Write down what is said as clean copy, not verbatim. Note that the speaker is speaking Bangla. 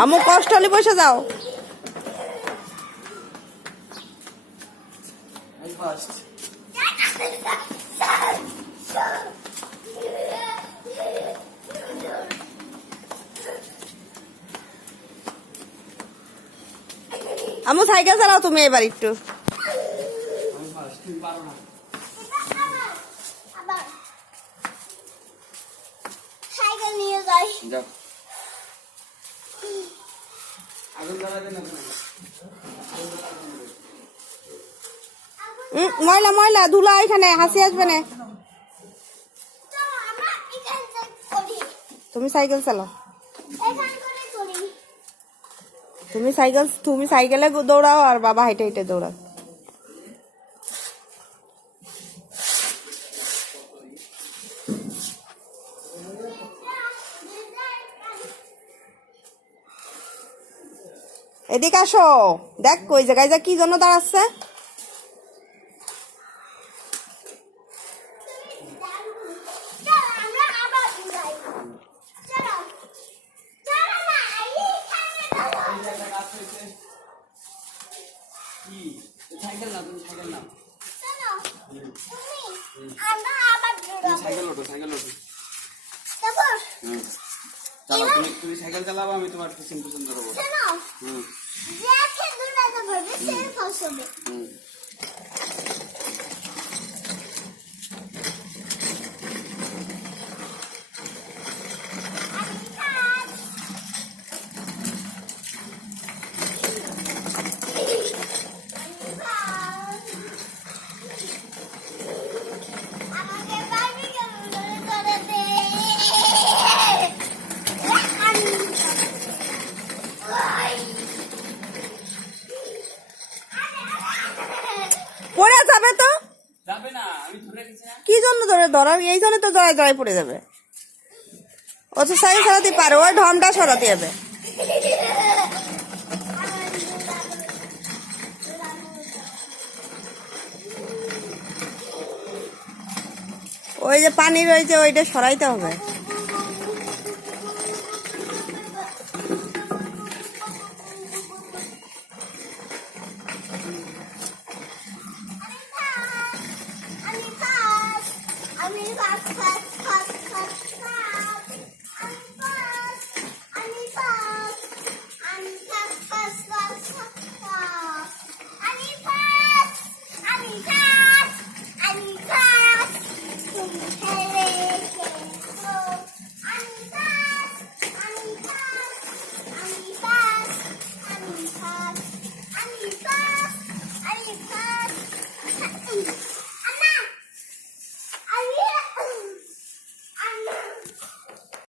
আমু কষ্ট হলে বসে যাও। আমু সাইকেল চালাও তুমি এবার একটু। সাইকেল নিয়ে যাই। ময়লা ময়লা ধুলা এখানে হাসি আসবে না। তুমি সাইকেল চালাও। তুমি সাইকেলে দৌড়াও আর বাবা হেঁটে হেঁটে দৌড়াও। এদিকে আসো, দেখ ওই জায়গায় যা কি জন্য দাঁড়াচ্ছে। তুমি সাইকেল চালাবো, আমি তোমার পিছন পিছন ধরবো। পড়ে যাবে তো। যাবে না, আমি ধরে রেখেছি না। কি জন্য ধরার এই জন্য তো জড়াই জড়াই পড়ে যাবে। ও তো সাইকেল চালাতে পারে, ওর ঢমটা সরাতে হবে। ওই যে পানি রয়েছে ওইটা সরাইতে হবে। আমি